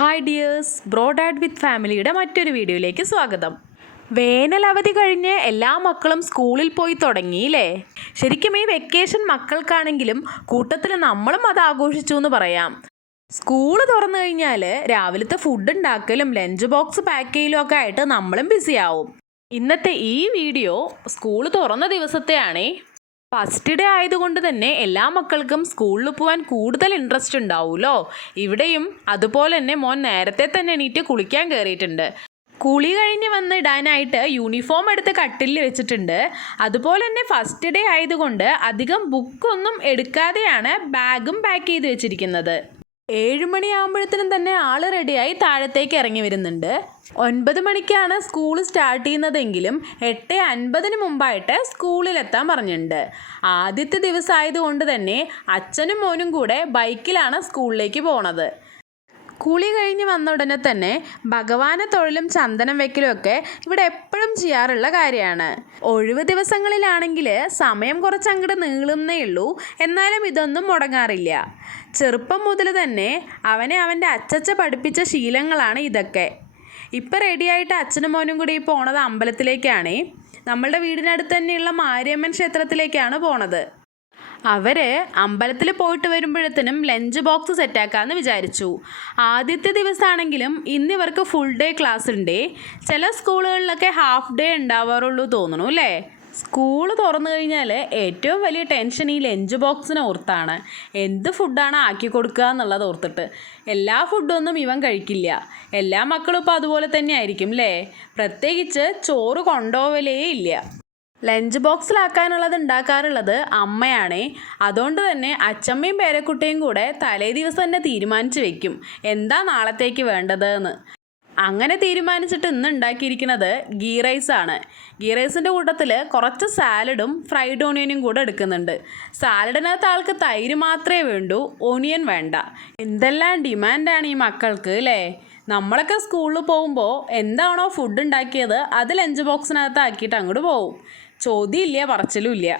Hi dears, ബ്രോഡാഡ് വിത്ത് ഫാമിലിയുടെ മറ്റൊരു വീഡിയോയിലേക്ക് സ്വാഗതം. വേനൽ അവധി കഴിഞ്ഞ് എല്ലാ മക്കളും സ്കൂളിൽ പോയി തുടങ്ങിയില്ലേ? ശരിക്കും ഈ വെക്കേഷൻ മക്കൾക്കാണെങ്കിലും കൂട്ടത്തിൽ നമ്മളും അത് ആഘോഷിച്ചു എന്ന് പറയാം. സ്കൂൾ തുറന്നു കഴിഞ്ഞാൽ രാവിലത്തെ ഫുഡ് ഉണ്ടാക്കലും ലഞ്ച് ബോക്സ് പാക്ക് ചെയ്യലും ഒക്കെ ആയിട്ട് നമ്മളും ബിസിയാവും. ഇന്നത്തെ ഈ വീഡിയോ സ്കൂൾ തുറന്ന ദിവസത്തെയാണേ. ഫസ്റ്റ് ഡേ ആയതുകൊണ്ട് തന്നെ എല്ലാ മക്കൾക്കും സ്കൂളിൽ പോകാൻ കൂടുതൽ ഇൻട്രസ്റ്റ് ഉണ്ടാവുമല്ലോ. ഇവിടെയും അതുപോലെ തന്നെ മോൻ നേരത്തെ തന്നെ എണീറ്റ് കുളിക്കാൻ കയറിയിട്ടുണ്ട്. കുളി കഴിഞ്ഞ് വന്ന് ഇടാനായിട്ട് യൂണിഫോം എടുത്ത് കട്ടിലിൽ വെച്ചിട്ടുണ്ട്. അതുപോലെ തന്നെ ഫസ്റ്റ് ഡേ ആയതുകൊണ്ട് അധികം ബുക്കൊന്നും എടുക്കാതെയാണ് ബാഗും പാക്ക് ചെയ്ത് വെച്ചിരിക്കുന്നത്. 7 മണിയാകുമ്പോഴത്തേനും തന്നെ ആൾ റെഡിയായി താഴത്തേക്ക് ഇറങ്ങി വരുന്നുണ്ട്. 9 മണിക്കാണ് സ്കൂൾ സ്റ്റാർട്ട് ചെയ്യുന്നതെങ്കിലും 8:50 മുമ്പായിട്ട് സ്കൂളിലെത്താൻ പറഞ്ഞിട്ടുണ്ട്. ആദ്യത്തെ ദിവസം ആയതുകൊണ്ട് തന്നെ അച്ഛനും മോനും കൂടെ ബൈക്കിലാണ് സ്കൂളിലേക്ക് പോണത്. കുളി കഴിഞ്ഞ് വന്ന ഉടനെ തന്നെ ഭഗവാനെ തൊഴിലും ചന്ദനം വെക്കലും ഒക്കെ ഇവിടെ എപ്പോഴും ചെയ്യാറുള്ള കാര്യമാണ്. ഒഴിവ് ദിവസങ്ങളിലാണെങ്കിൽ സമയം കുറച്ചങ്ങോട്ട് നീളുന്നേ ഉള്ളൂ, എന്നാലും ഇതൊന്നും മുടങ്ങാറില്ല. ചെറുപ്പം മുതൽ തന്നെ അവനെ അവൻ്റെ അച്ചച്ച പഠിപ്പിച്ച ശീലങ്ങളാണ് ഇതൊക്കെ. ഇപ്പം റെഡിയായിട്ട് അച്ഛനും മോനും കൂടി പോണത് അമ്പലത്തിലേക്കാണ്. നമ്മളുടെ വീടിനടുത്ത് തന്നെയുള്ള മാരിയമ്മൻ ക്ഷേത്രത്തിലേക്കാണ് പോണത്. അവർ അമ്പലത്തിൽ പോയിട്ട് വരുമ്പോഴത്തേനും ലഞ്ച് ബോക്സ് സെറ്റാക്കാമെന്ന് വിചാരിച്ചു. ആദ്യത്തെ ദിവസമാണെങ്കിലും ഇന്നിവർക്ക് ഫുൾ ഡേ ക്ലാസ് ഉണ്ട്. ചില സ്കൂളുകളിലൊക്കെ ഹാഫ് ഡേ ഉണ്ടാവാറുള്ളൂ തോന്നുന്നു അല്ലേ? സ്കൂൾ തുറന്നു കഴിഞ്ഞാൽ ഏറ്റവും വലിയ ടെൻഷൻ ഈ ലഞ്ച് ബോക്സിനെ ഓർത്താണ്. എന്ത് ഫുഡാണ് ആക്കി കൊടുക്കുക എന്നുള്ളത് ഓർത്തിട്ട്. എല്ലാ ഫുഡൊന്നും ഇവൻ കഴിക്കില്ല. എല്ലാ മക്കളും ഇപ്പോൾ അതുപോലെ തന്നെ ആയിരിക്കും അല്ലേ? പ്രത്യേകിച്ച് ചോറ് കൊണ്ടുപോകലേ ഇല്ല. ലഞ്ച് ബോക്സിലാക്കാനുള്ളത് ഉണ്ടാക്കാറുള്ളത് അമ്മയാണേ. അതുകൊണ്ട് തന്നെ അച്ചമ്മയും പേരക്കുട്ടിയും കൂടെ തലേ ദിവസം തന്നെ തീരുമാനിച്ച് വെക്കും എന്താ നാളത്തേക്ക് വേണ്ടതെന്ന്. അങ്ങനെ തീരുമാനിച്ചിട്ട് ഇന്ന് ഉണ്ടാക്കിയിരിക്കുന്നത് ഗീ റൈസാണ്. ഗീ റൈസിൻ്റെ കൂട്ടത്തിൽ കുറച്ച് സാലഡും ഫ്രൈഡ് ഓണിയനും കൂടെ എടുക്കുന്നുണ്ട്. സാലഡിനകത്ത് ആൾക്ക് തൈര് മാത്രമേ വേണ്ടൂ, ഓണിയൻ വേണ്ട. എന്തെല്ലാം ഡിമാൻഡാണ് ഈ മക്കൾക്ക് അല്ലേ? നമ്മളൊക്കെ സ്കൂളിൽ പോകുമ്പോൾ എന്താണോ ഫുഡ് ഉണ്ടാക്കിയത് അത് ലഞ്ച് ബോക്സിനകത്ത് ആക്കിയിട്ട് അങ്ങോട്ട് പോവും. ചോദ്യമില്ല, പറച്ചിലും ഇല്ല.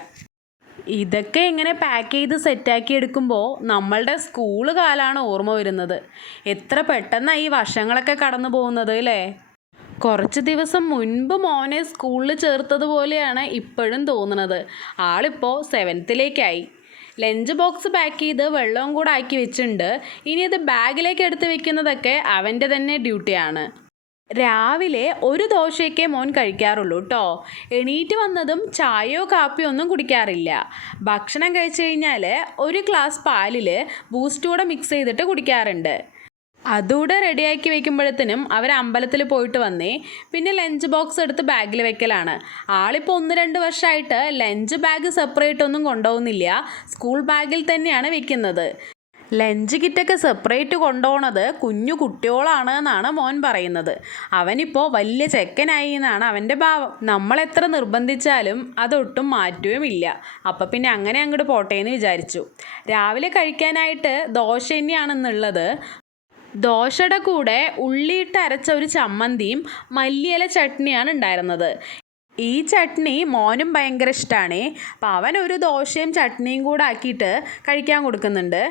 ഇതൊക്കെ ഇങ്ങനെ പാക്ക് ചെയ്ത് സെറ്റാക്കി എടുക്കുമ്പോൾ നമ്മളുടെ സ്കൂൾ കാലമാണ് ഓർമ്മ വരുന്നത്. എത്ര പെട്ടെന്നാണ് ഈ വർഷങ്ങളൊക്കെ കടന്നു പോകുന്നത് അല്ലേ? കുറച്ച് ദിവസം മുൻപ് മോനെ സ്കൂളിൽ ചേർത്തതുപോലെയാണ് ഇപ്പോഴും തോന്നുന്നത്. ആളിപ്പോൾ 7th ലഞ്ച് ബോക്സ് പാക്ക് ചെയ്ത് വെള്ളവും കൂടെ ആക്കി വെച്ചിട്ടുണ്ട്. ഇനി അത് ബാഗിലേക്ക് എടുത്ത് വെക്കുന്നതൊക്കെ അവൻ്റെ തന്നെ ഡ്യൂട്ടിയാണ്. രാവിലെ ഒരു ദോശയൊക്കെ മോൻ കഴിക്കാറുള്ളൂ കേട്ടോ. എണീറ്റ് വന്നതും ചായയോ കാപ്പിയോ ഒന്നും കുടിക്കാറില്ല. ഭക്ഷണം കഴിച്ചു കഴിഞ്ഞാൽ ഒരു ഗ്ലാസ് പാലിൽ ബൂസ്റ്റ് കൂടെ മിക്സ് ചെയ്തിട്ട് കുടിക്കാറുണ്ട്. അതുകൂടെ റെഡിയാക്കി വെക്കുമ്പോഴത്തേനും അവർ അമ്പലത്തിൽ പോയിട്ട് വന്നേ. പിന്നെ ലഞ്ച് ബോക്സ് എടുത്ത് ബാഗിൽ വെക്കലാണ്. ആളിപ്പോൾ 1-2 വർഷമായിട്ട് ലഞ്ച് ബാഗ് സെപ്പറേറ്റ് ഒന്നും കൊണ്ടുപോകുന്നില്ല, സ്കൂൾ ബാഗിൽ തന്നെയാണ് വെക്കുന്നത്. ലഞ്ച് കിറ്റൊക്കെ സെപ്പറേറ്റ് കൊണ്ടുപോകണത് കുഞ്ഞു കുട്ടിയോളാണ് എന്നാണ് മോൻ പറയുന്നത്. അവനിപ്പോൾ വലിയ ചെക്കനായി എന്നാണ് അവൻ്റെ ഭാവം. നമ്മളെത്ര നിർബന്ധിച്ചാലും അതൊട്ടും മാറ്റുകയുമില്ല. അപ്പം പിന്നെ അങ്ങനെ അങ്ങോട്ട് പോട്ടെ എന്ന് വിചാരിച്ചു. രാവിലെ കഴിക്കാനായിട്ട് ദോശ തന്നെയാണെന്നുള്ളത്. ദോശയുടെ കൂടെ ഉള്ളിയിട്ട് അരച്ച ഒരു ചമ്മന്തിയും മല്ലിയില ചട്നിയാണ് ഉണ്ടായിരുന്നത്. ഈ ചട്നി മോനും ഭയങ്കര ഇഷ്ടമാണ്. അപ്പം അവൻ ഒരു ദോശയും ചട്നിയും കൂടെ ആക്കിയിട്ട് കഴിക്കാൻ കൊടുക്കുന്നുണ്ട്.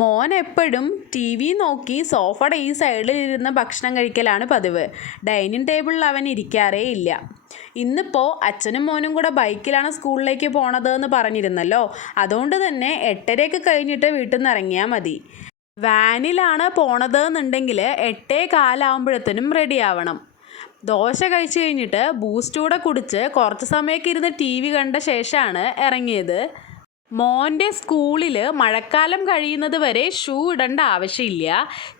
മോൻ എപ്പോഴും TV നോക്കി സോഫയുടെ ഈ സൈഡിലിരുന്ന് ഭക്ഷണം കഴിക്കലാണ് പതിവ്. ഡൈനിങ് ടേബിളിൽ അവൻ ഇരിക്കാറേ ഇല്ല. ഇന്നിപ്പോൾ അച്ഛനും മോനും കൂടെ ബൈക്കിലാണ് സ്കൂളിലേക്ക് പോണത് എന്ന് പറഞ്ഞിരുന്നല്ലോ. അതുകൊണ്ട് തന്നെ 8:30 കഴിഞ്ഞിട്ട് വീട്ടിൽ നിന്ന് ഇറങ്ങിയാൽ മതി. വാനിലാണ് പോണത് എന്നുണ്ടെങ്കിൽ 8:15 റെഡി ആവണം. ദോശ കഴിച്ച് കഴിഞ്ഞിട്ട് ബൂസ്റ്റ് കൂടെ കുടിച്ച് കുറച്ച് സമയമൊക്കെ ഇരുന്ന് TV കണ്ട ശേഷമാണ് ഇറങ്ങിയത്. മോൻ്റെ സ്കൂളിൽ മഴക്കാലം കഴിയുന്നത് വരെ ഷൂ ഇടേണ്ട ആവശ്യമില്ല,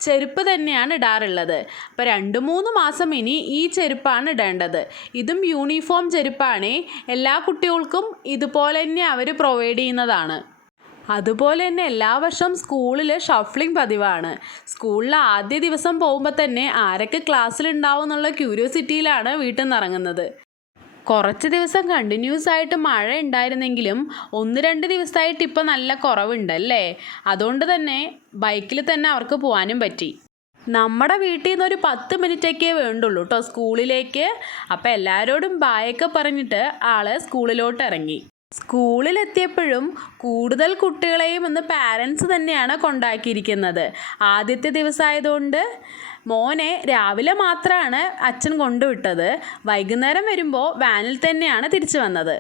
ചെരുപ്പ് തന്നെയാണ് ഇടാറുള്ളത്. അപ്പോൾ 2-3 മാസം ഇനി ഈ ചെരുപ്പാണ് ഇടേണ്ടത്. ഇതും യൂണിഫോം ചെരുപ്പാണ്. എല്ലാ കുട്ടികൾക്കും ഇതുപോലെ തന്നെ അവർ പ്രൊവൈഡ് ചെയ്യുന്നതാണ്. അതുപോലെ തന്നെ എല്ലാ വർഷവും സ്കൂളിൽ ഷഫ്ലിംഗ് പതിവാണ്. സ്കൂളിൽ ആദ്യ ദിവസം പോകുമ്പോൾ തന്നെ ആരൊക്കെ ക്ലാസ്സിലുണ്ടാവും എന്നുള്ള ക്യൂരിയോസിറ്റിയിലാണ് വീട്ടിൽ നിന്ന് ഇറങ്ങുന്നത്. കുറച്ച് ദിവസം കണ്ടിന്യൂസ് ആയിട്ട് മഴ ഉണ്ടായിരുന്നെങ്കിലും 1-2 ദിവസമായിട്ട് ഇപ്പം നല്ല കുറവുണ്ടല്ലേ? അതുകൊണ്ട് തന്നെ ബൈക്കിൽ തന്നെ അവർക്ക് പോകാനും പറ്റി. നമ്മുടെ വീട്ടിൽ നിന്ന് ഒരു 10 മിനിറ്റൊക്കെ വേണ്ടുള്ളൂ കേട്ടോ സ്കൂളിലേക്ക്. അപ്പം എല്ലാവരോടും ബായൊക്കെ പറഞ്ഞിട്ട് ആൾ സ്കൂളിലോട്ട് ഇറങ്ങി. സ്കൂളിലെത്തിയപ്പോഴും കൂടുതൽ കുട്ടികളെയും ഇന്ന് പാരൻസ് തന്നെയാണ് കൊണ്ടാക്കിയിരിക്കുന്നത്. ആദ്യത്തെ ദിവസമായതുകൊണ്ട് മോനെ രാവിലെ മാത്രമാണ് അച്ഛൻ കൊണ്ടുവിട്ടത്. വൈകുന്നേരം വരുമ്പോൾ വാനിൽ തന്നെയാണ് തിരിച്ചു വന്നത്.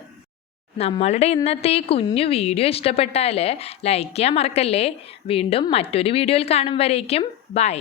നമ്മളുടെ ഇന്നത്തെ ഈ കുഞ്ഞു വീഡിയോ ഇഷ്ടപ്പെട്ടാൽ ലൈക്ക് ചെയ്യാൻ മറക്കല്ലേ. വീണ്ടും മറ്റൊരു വീഡിയോയിൽ കാണും വരേക്കും ബൈ.